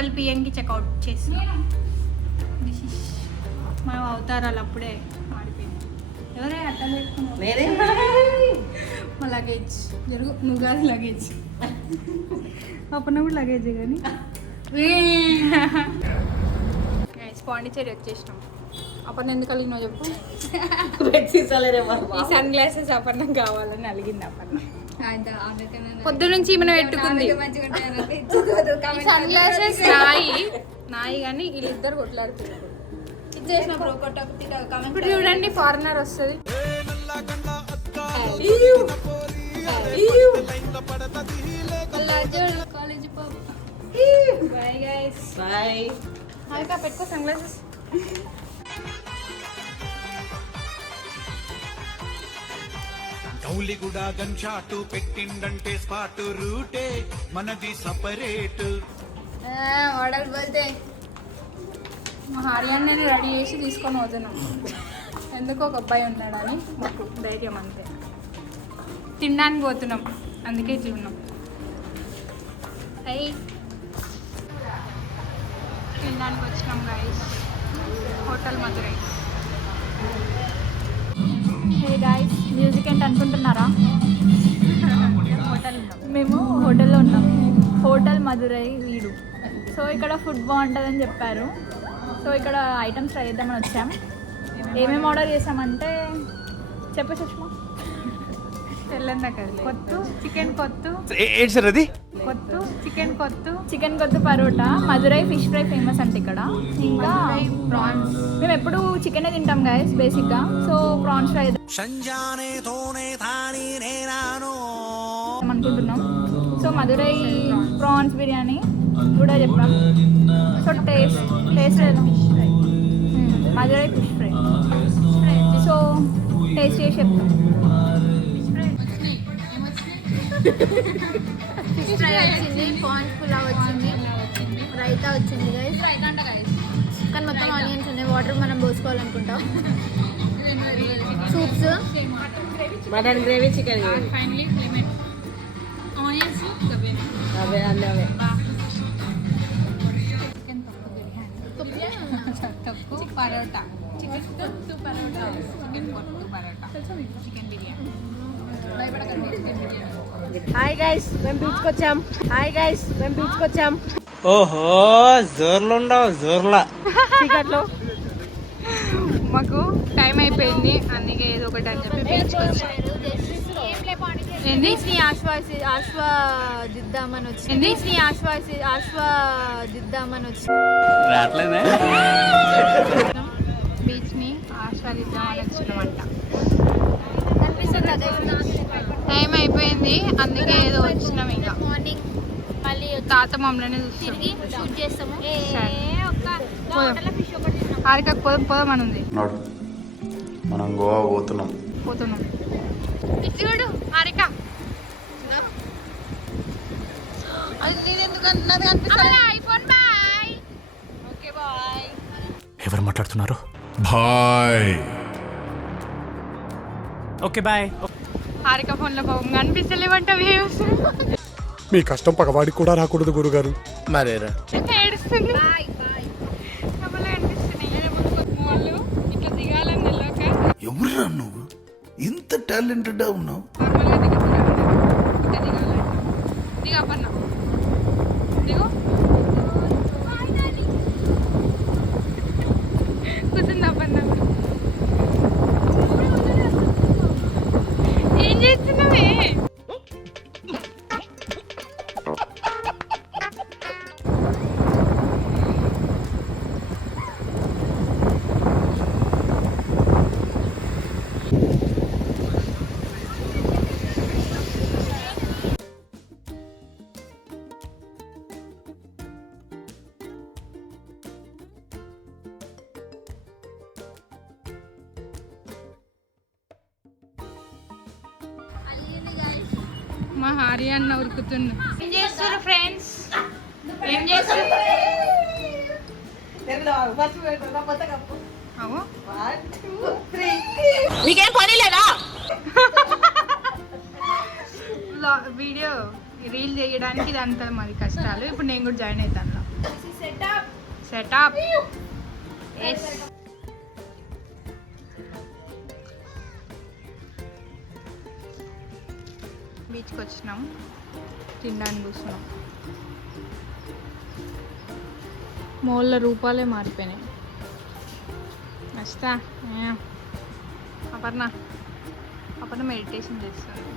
12 PM checkout చేసినాం. This is మా అవతారాలు అప్పుడే మాడిపోయింది. ఎవరే అట్టలు పెట్టుకున్నావు? మా లగేజ్ జరుగు, నువ్వు కాదు లగేజ్. అప్పుడు కూడా లగేజే కానీ పాండిచేరి వచ్చేసినాం. అపర్ణ ఎందుకు అలిగినావు చెప్పు. ఈ సన్ గ్లాసెస్ అపర్ణ కావాలని అలిగింది. అపర్ణ పొద్దు నుంచి మనం పెట్టుకుంది సన్ గ్లాసెస్ నాయి కానీ వీళ్ళిద్దరు కొట్లాడుతున్నారు. ఇప్పుడు చూడండి ఫారినర్ వస్తుంది. Bye guys. బాయ్. హాయిగా పెట్టుకో sunglasses. Gowliguda gun shot పెట్టిండంటే స్పాట్ రూటే మనది సపరేట్. ఆర్డర్ బోల్తే మా హార్యాన్ని రెడీ చేసి తీసుకొని పోతున్నాం. ఎందుకు ఒక అబ్బాయి ఉన్నాడని మాకు ధైర్యం అంతే. తినడానికి పోతున్నాం అందుకే చూన్నాం. అయ్యి తినడానికి వచ్చినాం guys. Hotel Madurai. Hey guys, music ఏంటి అనుకుంటున్నారా? మేము హోటల్లో ఉన్నాం. హోటల్ మధురై వీడు. సో ఇక్కడ ఫుడ్ బాగుంటుందని చెప్పారు. సో ఇక్కడ ఐటమ్స్ ట్రై చేద్దామని వచ్చాం. ఏమేమి ఆర్డర్ చేసామంటే చెప్పు సుష్మా. తెల్లందా కదా కొత్తు చికెన్ కొత్తు ఏంటి సార్ అది? Kothu chicken kothu parotta. Madurai fish fry famous అంటే ఇక్కడ. ఇంకా ప్రాన్స్. మేము ఎప్పుడు చికెనే తింటాం గైస్ బేసిక్గా. సో ప్రాన్స్ ఫ్రై అనుకుంటున్నాం. సో మధురై ప్రాన్స్ బిర్యానీ కూడా చెప్పాం. So taste Madurai fish fry. So taste చేసి చెప్తాం. ఫిష్ ఫ్రై వచ్చింది, ప్రాన్స్ పులావ్ వచ్చింది, రైతా వచ్చింది గైస్. కానీ మొత్తం ఆనియన్స్ ఉన్నాయి. వాటర్ మనం పోసుకోవాలనుకుంటాం. Soups, mutton gravy, chicken gravy, అవే అన్నీ అవే. Parotta, chicken kothu parotta, chicken kothu parotta, chicken biryani. Hi guys, మేము బీచ్కి వచ్చాం. ఓహో, జోర్లు ఉండవు జోర్లా. చీకట్లో మాకు టైం అయిపోయింది అందుకే ఏదో ఒకటి అని చెప్పి బీచ్కి వచ్చాం. ఆస్వాదిద్దామని వచ్చింది. బీచ్ ని ఆస్వాదిద్దామని వచ్చినామంట. కనిపిస్తుంది టైం అయిపోయింది అందుకే ఏదో వచ్చినాం. ఇంకా మార్నింగ్ మళ్ళీ తాత మమ్మల్ని చూస్తాం. షూట్ చేస్తాము. హారికకు పోదామని ఉంది. మనం గోవా పోతున్నాం. చూడు Harika iPhone. Bye. Okay bye. ఎవరు మాట్లాడుతున్నారు? Bye. Okay bye. Harika phone లో పాపం కనిపిస్తలేవంట. వ్యూస్ మీ కష్టం పగవాడికి కూడా రాకూడదు గురుగారు. మరేరా ఏడుస్తుంది. డబ్బులు కనిపిస్తున్నాయి. వాళ్ళు ఇట్లా దిగాలని తెలియక ఎవరురా నువ్వు ఇంత టాలెంటెడ్ ఉన్నావు? దిగపన్నా దిగు. కూర్చుందపన్నా. ఏం చేస్తున్నావే? మా హారి అన్న ఉరుకుతున్నా. ఏం చేస్తారు ఫ్రెండ్స్? ఏం చేస్తారు? మీకేం పని లేదా? వీడియో రీల్ చేయడానికి ఇది అంతా మాది కష్టాలు. ఇప్పుడు నేను కూడా జాయిన్ అవుతాను. సెటప్ ఎస్. బీచ్కి వచ్చినాం, తినడానికి కూర్చున్నాం. మోళ్ళ రూపాలే మారిపోయినాయి. వస్తా అపర్ణ మెడిటేషన్ చేస్తుంది.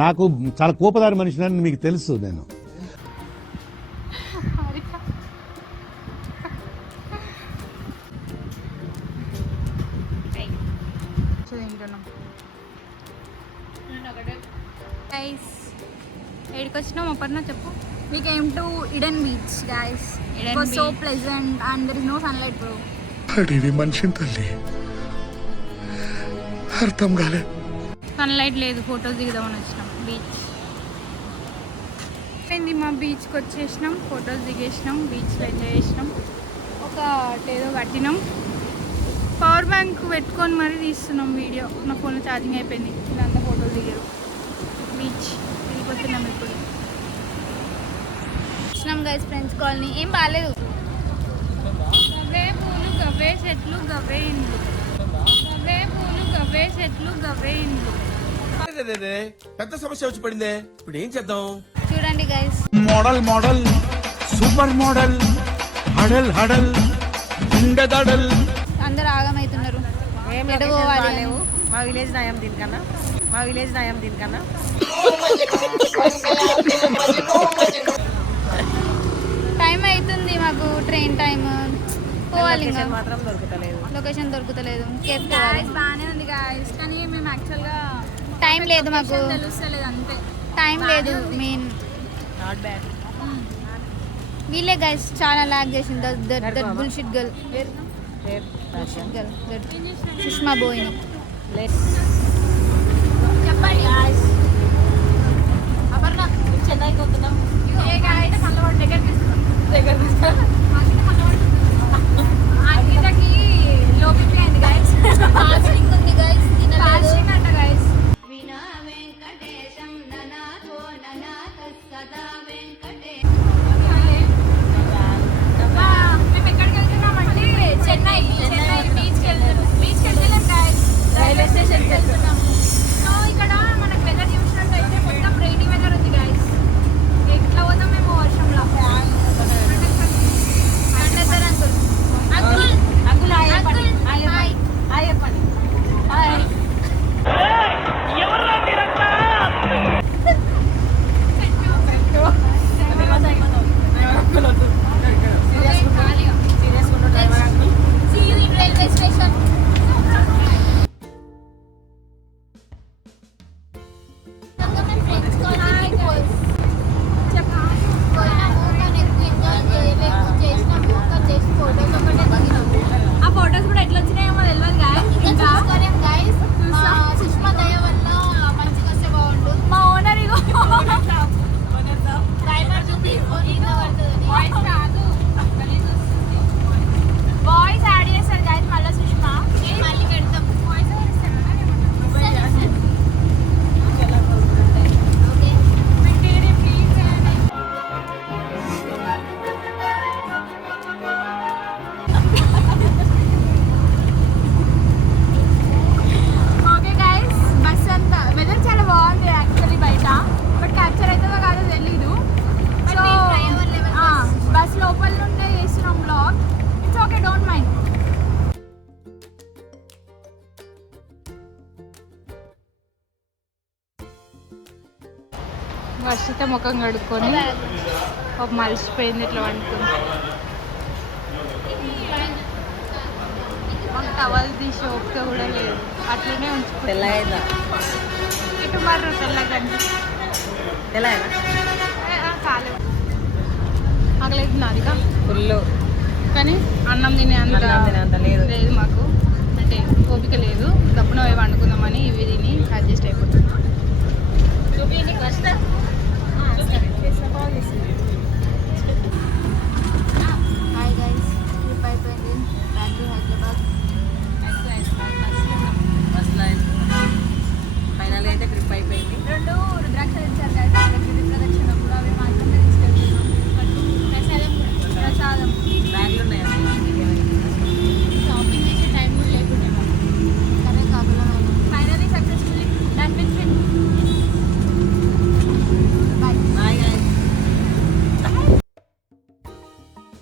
నాకు చాలా కోపదారి మనిషిని మీకు తెలుసు. నేను తింటున్నాం. ఏడికి వచ్చినాం అపర్ణ చెప్పు. We came to Eden Beach, guys. Eden It was so Beach. pleasant and there is no sunlight, bro. అడిగి మనిషిని తల్లి అర్థం కాలే. సన్లైట్ లేదు, ఫొటోస్ దిగుదామని వచ్చినాం. బీచ్ అయింది, మా బీచ్కి వచ్చేసినాం, ఫొటోస్ దిగేసినాం, బీచ్లో ఎంజాయ్ చేసినాం. ఒక ఏదో కట్టినాం, పవర్ బ్యాంక్ పెట్టుకొని మరీ తీస్తున్నాం వీడియో. నా ఫోన్లో ఛార్జింగ్ అయిపోయింది, ఇదంతా ఫోటోలు దిగారు. బీచ్ వెళ్ళిపోతున్నాం ఇప్పుడు. వచ్చినాం గైస్ ఫ్రెండ్స్ కాలనీ. ఏం బాగాలేదు. గవ్వే పూలు గవ్వే చెట్లు గవ్వే ఇండ్లు, గవ్వే పూలు గవ్వే చెట్లు గవ్వే ఇండ్లు. పెద్ద సమస్య వచ్చి పడిందే, ఇప్పుడు ఏం చేద్దాం? చూడండి guys, model model super model హడల్ హడల్ ఉండదడల్. అందరు ఆగమవుతున్నారు. ఏం ఎటు లొకేషన్ పోవాలి బాగాలేవు. మా విలేజ్ నయం దీనికన్నా. టైం అవుతుంది మాకు, ట్రైన్ టైం. పోవాలి ఇంకా. లొకేషన్ మాత్రం దొరుకుతలేదు. లొకేషన్ దొరుకుతలేదు. కేఫ్ బాగానే ఉంది guys, కానీ మేము యాక్చువల్గా టైం లేదు మాకు, తెలుస్తలేదు అంతే. టైం లేదు మెయిన్. Not bad. వీళ్ళే గైస్ చాలా లాగ్ చేసింది. దట్ బుల్షిట్ గర్ల్, సుష్మా బోయిన్. చెప్పండి అపర్ణ చెన్నైకి వస్తున్నాం. అంకితకి లో బీపీ అయింది గైస్. ఫాస్టింగ్ ఉంది గైస్, ఫాస్టింగ్ అంట గైస్. మేము ఎక్కడికి వెళ్తున్నామంటే చెన్నై బీచ్కి వెళ్తున్నాం గైస్. రైల్వే స్టేషన్కి వెళ్తున్నాం. సో ఇక్కడ మనకు వెదర్ చూసినట్టయితే మొత్తం రెయినీ వెదర్ ఉంది గైస్. ఎట్లా పోతాం మేము వర్షంలో. కండక్టర్ అంకుల్ హాయ్ చెప్పండి. See you in railway station. ఆ ఫొటోస్ కూడా ఎట్లా వచ్చినాయో తెలియదు guys. ఇంకా సుష్మా దయ వల్ల మంచిగా వస్తే బాగుండు. మా ఓనర్ ఇగో వాయిస్ యాడ్ చేస్తారు guys. మళ్ళీ సుష్మా మళ్ళీ పెడతాం. ఓకే గైస్, బస్ అంతా వెదర్ చాలా బాగుంది యాక్చువల్లీ బయట. బట్ క్యాప్చర్ అవుతుందో కాదో తెలీదు. సో బస్ లోపల నుండే చేస్తున్నాం blog. It's okay, don't mind. Varshita ముఖం కడుక్కొని ఒక మలిసిపోయింది, ఇట్లా వండుకుంది. ఒక టవల్ తీసి ఓపిక కూడా లేదు, అట్లనే ఉంచుకుంది. తెల్లగా ఇటు మర్రు తెల్లగండి తెల్లగా కాలేదు. ఆకలేదున్నది ఇక ఫుల్. కానీ అన్నం తినే అంత లేదు. లేదు మాకు, అంటే ఓపిక లేదు. దప్పున పోయి వండుకుందామని ఇవి తిని అడ్జస్ట్ అయిపోతుంది. చూపించండి ఫస్ట్. హాయ్ గైస్, ట్రిప్ అయిపోయింది. Back to Hyderabad. First line final అయిపోయింది. 2 రుద్రాక్షలు ఇచ్చారు